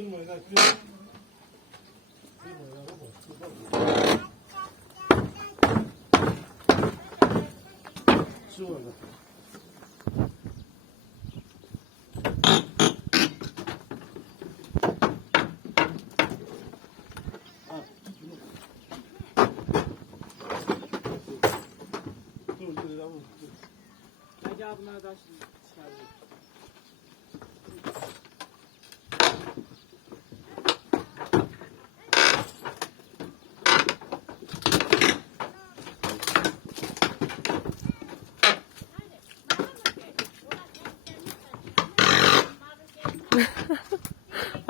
Su orada. Dur dur yavrum. dur. Hadi abi bunları da şimdi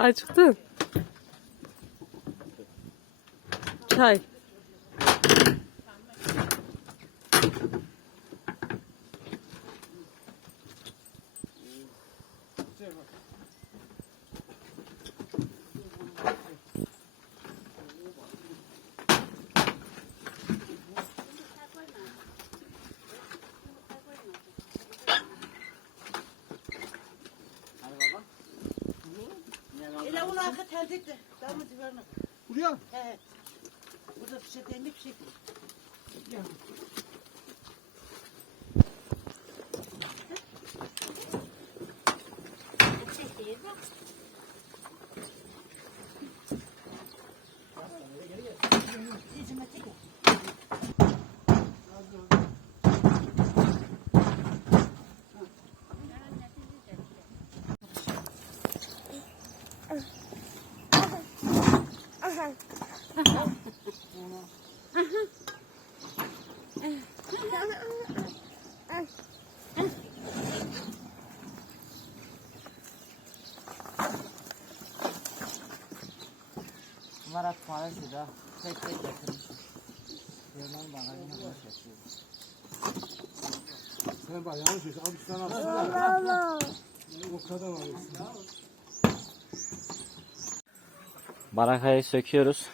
Acıktın. Çay. Hadi baba. Ele onu arka terdik de. Damı civarına. Buraya. He he. Burada bir şey demlik bir şey. Bunlar hep parası da. Tek tek getirmiş. Yerden bana yine boş yapıyor. Sen bak yanlış yapıyorsun. Abi sen alsana. O kadar alırsın. Barakayı söküyoruz.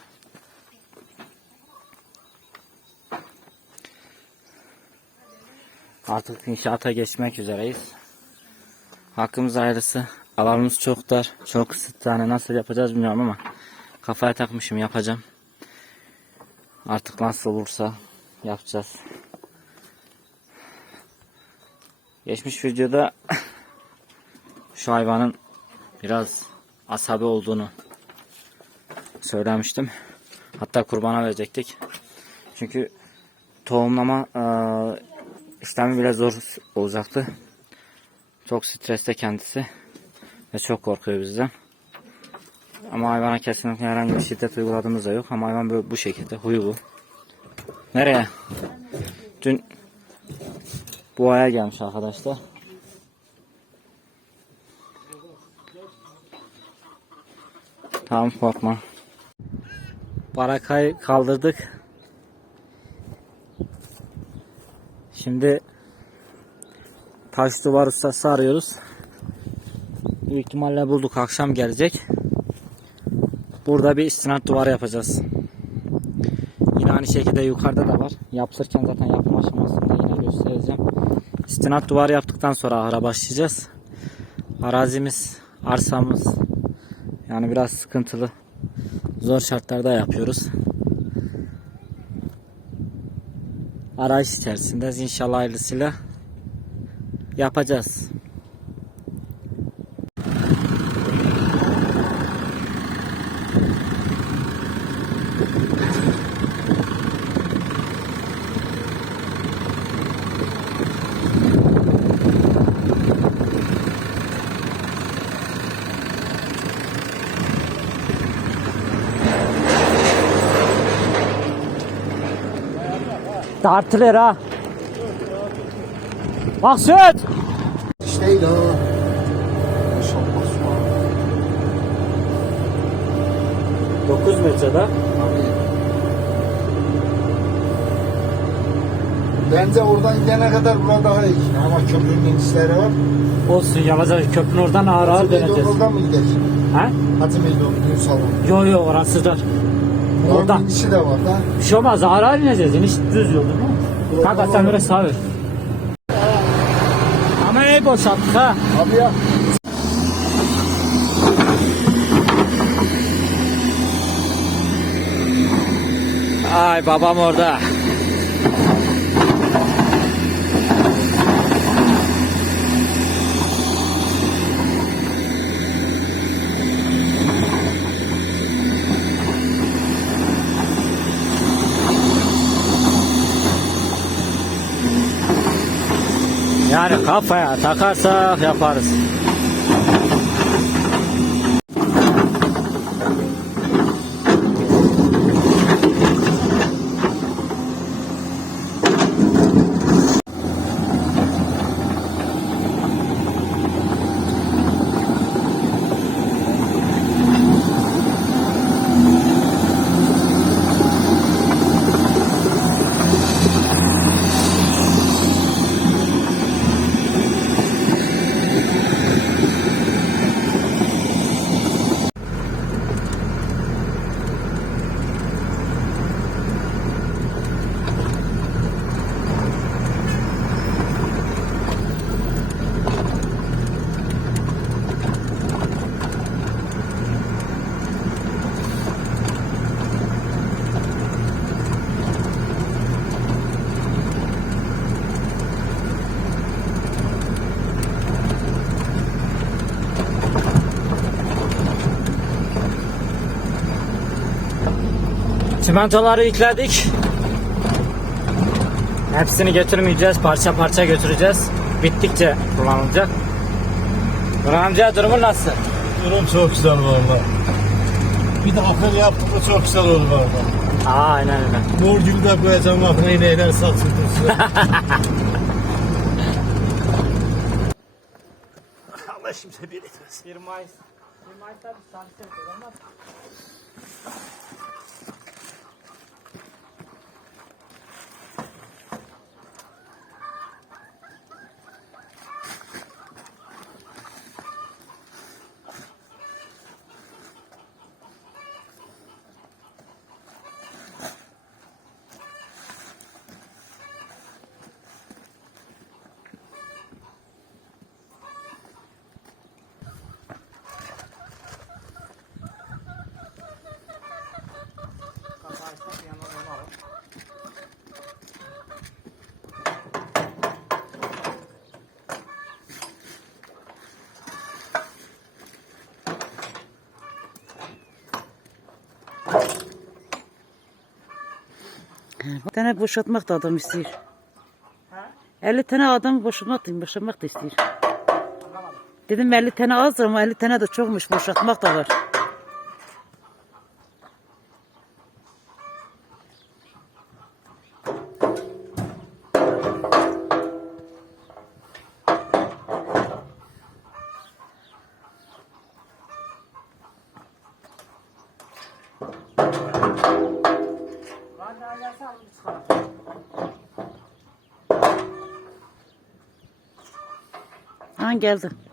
Artık inşaata geçmek üzereyiz. Hakkımız hayırlısı. Alanımız çok dar. Çok kısıtlı. Hani nasıl yapacağız bilmiyorum ama kafaya takmışım yapacağım. Artık nasıl olursa yapacağız. Geçmiş videoda şu hayvanın biraz asabi olduğunu söylemiştim. Hatta kurbana verecektik. Çünkü tohumlama eee, işlemi bile zor olacaktı. Çok streste kendisi ve çok korkuyor bizden. Ama hayvana kesinlikle herhangi bir şiddet uyguladığımız da yok. Ama hayvan böyle bu şekilde huyu bu. Nereye? Dün bu aya gelmiş arkadaşlar. Tamam korkma. Barakayı kaldırdık. Şimdi taş duvar ustası arıyoruz. Büyük ihtimalle bulduk. Akşam gelecek. Burada bir istinat duvarı yapacağız. Yine aynı şekilde yukarıda da var. Yaptırırken zaten yapım aşamasında yine göstereceğim. İstinat duvarı yaptıktan sonra ahıra başlayacağız. Arazimiz, arsamız yani biraz sıkıntılı. Zor şartlarda yapıyoruz. Arayış içerisindeyiz. İnşallah hayırlısıyla yapacağız. Tartılır ha. Maksut! İşteydi o. Maşallah. 9 metrede. Abi. Bence oradan gidene kadar burada daha iyi. Ama köprünün inişleri var. Olsun yapacağız. Köprünün oradan ağır ağır Hacı Meydan döneceğiz. oradan mı gider? Ha? Hacı Meydan düğün salonu. Yo yo orası da. Orada. Normal kişi de var da. Bir şey olmaz. Ara ara ineceğiz. İniş düz yolda. Kanka sen böyle sağ ver. Ama ne boşalttık ha. Abi ya. Ay babam orada. Yani kafaya takarsak yaparız. Çimentoları yükledik. Hepsini götürmeyeceğiz. Parça parça götüreceğiz. Bittikçe kullanılacak. Burhan amca durumun nasıl? Durum çok güzel valla. Bir de akıl yaptık mı çok güzel olur valla. Aa, aynen öyle. Nurgül de koyacağım makineyi neyler satsın dursun. Allah şimdi bir etmesin. 1 Mayıs. 1 Mayıs'ta bir santim olmaz. Tənə boşatmaq da adam istəyir. Hə? 50 tənə adam boşatmaq da, boşatmaq da istəyir. Dedim 50 tənə azdır, amma 50 tənə də çoxmuş, boşatmaq da var. Ha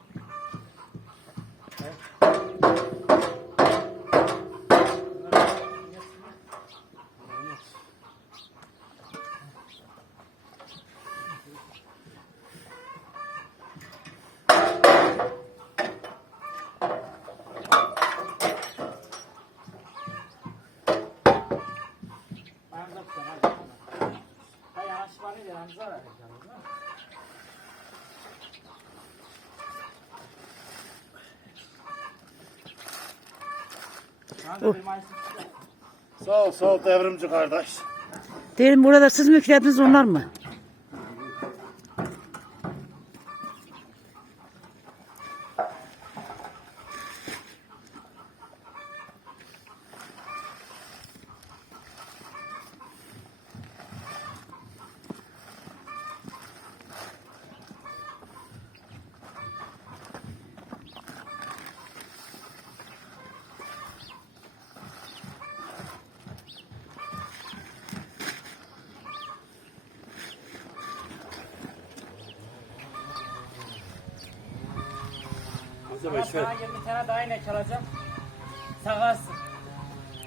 Sağ ol sağ ol devrimci kardeş. Dedim burada siz mi üflediniz onlar mı? Sana 20 tane daha inek alacağım. Sağarsın.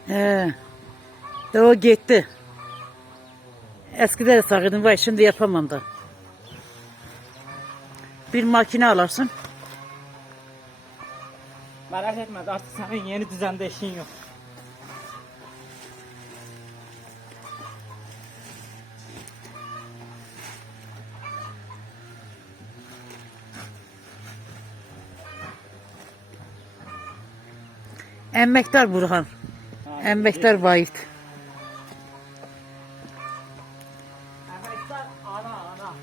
He. De o gitti. Eskiden de sakıyordum vay şimdi yapamam da. Bir makine alarsın. Merak etme artık senin yeni düzende işin yok. Emmektar Burhan. Emmektar Bayit. Emektar ana ana.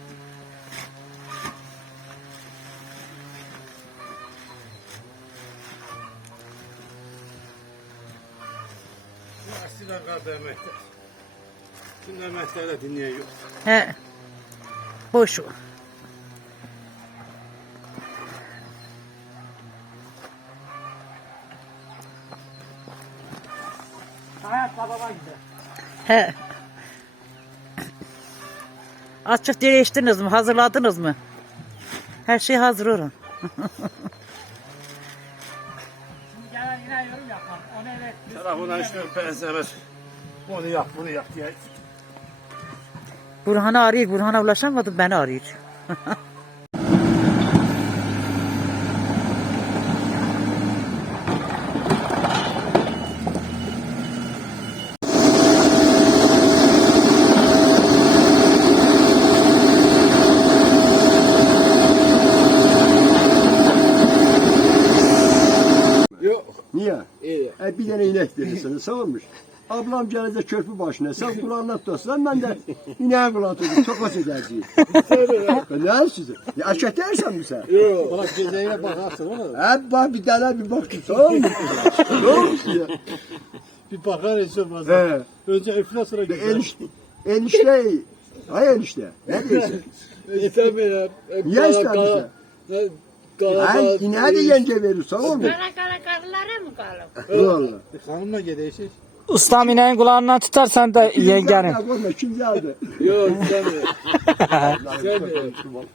Eskiden kaldı emekler. Şimdi emeklerde dinleyen yok. He. Boş. o. He. Açık değiştiniz mi? Hazırladınız mı? Her şey hazır olun. Şimdi gelen yine yorum yapar. Onu evet. biz Telefona işte benzemez. Bunu yap, bunu yap diye. Burhan'ı arıyor. Burhan'a ulaşamadım beni arıyor. Yok. Niye? İyi. E, bir tane inek sağ olmuş. Ablam gelecek köprü başına. Sen kulağına tutarsan ben de ineğin kulağına tutarım. Çok hoş edersin. ne yapıyorsun? Ya aşağı dersen mi sen? Yok. Bak gezeğine bakarsın oğlum. Hep bak bir tane bir baktım sağ olmuş. ne olmuş ya? Bir bakar hiç olmaz. He. Önce üfle sonra gezer. Enişte. Enişte. Hay enişte. Ne diyorsun? İstemiyorum. Niye istemiyorsun? Ay ineğe de yenge verir sağ olmuş. Kara kara karılara mı kalın? Valla. Hanımla gideşir. Ustam ineğin kulağından tutarsan da yengenin. Korkma ikinci aldı. Yok istemiyorum. İstemiyorum.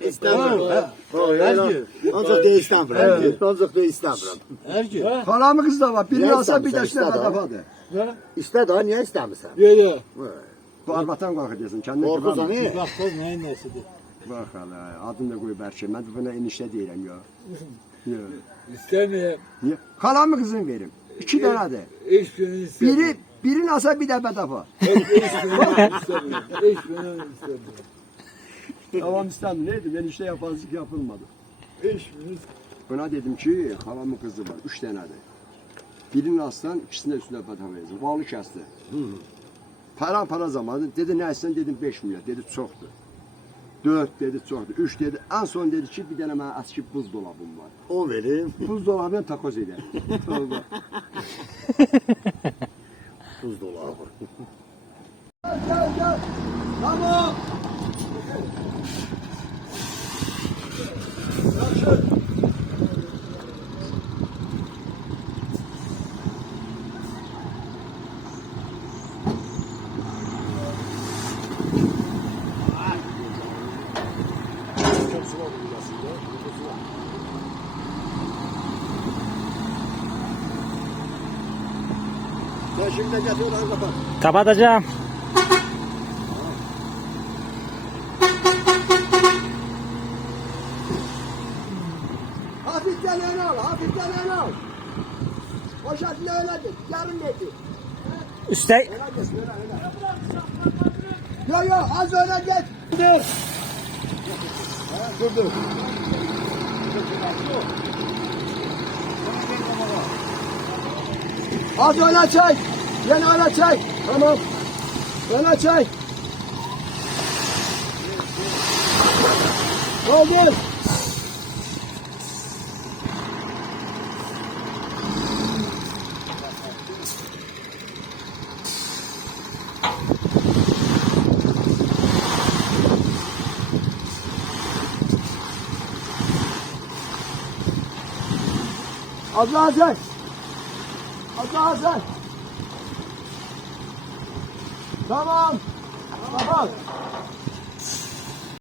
İstemiyorum. Her gün. Ancak da İstanbul'um. Ancak da İstanbul'um. Her gün. Halamı kız da var. Birini Ne alsa bir de iste daha. kafadı. İşte daha niye istemiyorsun? Yok yok. Bu arvatan korkacaksın. Kendine Korkusan güvenme. iyi. Bak kız neyin nesidir. Bak hala adını da koy Berçe. Ben de buna enişte değilim ya. Ya. İstemiyorum. Niye? Kalan mı kızın verim? İki tane de. Hiç günü istemiyorum. Biri birini alsa bir de bedava. Hiç günü istemiyorum. Hiç günü istemiyorum. Tamam İstanbul neydi? Ben işte yapazlık yapılmadı. Hiç günü Buna dedim ki halamın kızı var. Üç tane de. Birini alsan ikisini de üstüne bedava yazın. Bağlı kesti. Para para zamanı. Dedi ne istersen dedim beş milyon. Dedi çoktu. Dört dedi çoktu. Üç dedi. En son dedi ki bir tane bana açık buzdolabım var. O vereyim. Buzdolabına takoz eder. Tövbe. Buzdolabı. Gel gel. Tamam. Kapat. Kapatacağım. Hafiften öne al, hafiften öne al. Öyle git, getir. Üste Öyle. Yo yo, az öne git. Dur. Dur dur. Az öne çay. Yine öne çay. Tamam. Öne çay. Oldu. Az daha sen. Az Tamam. Kapat.